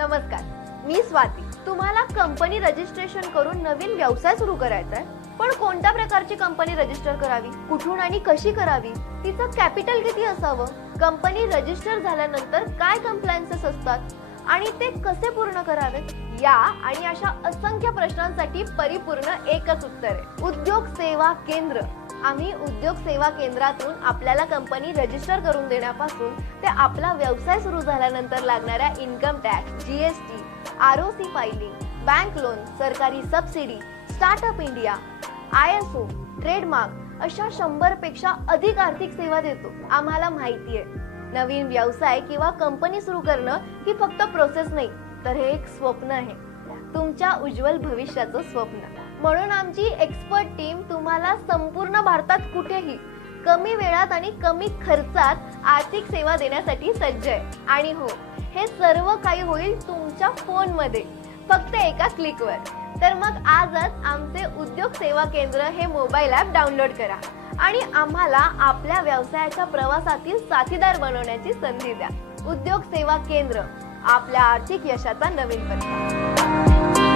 नमस्कार, मी स्वाती. तुम्हाला company registration करून नवीन व्यवसाय सुरू करायचा आहे, पण कोणत्या प्रकारची कंपनी रजिस्टर करावी, कुठून आणि कशी करावी, तिचं कॅपिटल किती असावं, कंपनी रजिस्टर झाल्यानंतर काय कंप्लायन्सेस असतात आणि ते कसे पूर्ण करावेत, या आणि अशा असंख्य प्रश्नांसाठी परिपूर्ण एकच उत्तर आहे, उद्योग सेवा केंद्र. आम्ही उद्योग सेवा केंद्रातून आपल्याला कंपनी रजिस्टर करून देण्यापासून ते आपला व्यवसाय सुरू झाल्यानंतर लागणाऱ्या income tax, GST, ROC filing, bank loan, सरकारी subsidy, startup India, ISO, trademark अशा 100 पेक्षा अधिक आर्थिक सेवा देतो. आम्हाला माहिती आहे, नवीन व्यवसाय किंवा कंपनी सुरू करणं ही फक्त प्रोसेस नाही, तर हे एक स्वप्न आहे, तुमच्या उज्ज्वल भविष्याचं स्वप्न. म्हणून आमची एक्सपर्ट टीम तुम्हाला संपूर्ण भारतात कुठेही कमी वेळात आणि कमी खर्चात आर्थिक सेवा देण्यासाठी सज्ज आहे. आणि हो, हे सर्व काही होईल तुमच्या फोनमध्ये, फक्त एका क्लिकवर. तर मग आजच आमचे उद्योग सेवा केंद्र हे मोबाईल ॲप डाउनलोड करा आणि आम्हाला आपल्या व्यवसायाच्या प्रवासातील साथीदार बनवण्याची संधी द्या. उद्योग सेवा केंद्र, आपल्या आर्थिक यशाचा नवीन पत्ता.